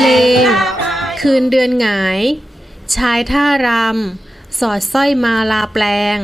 เลง คืนเดือนหงาย ชายท่ารำ สอดสร้อยมาลาแปลง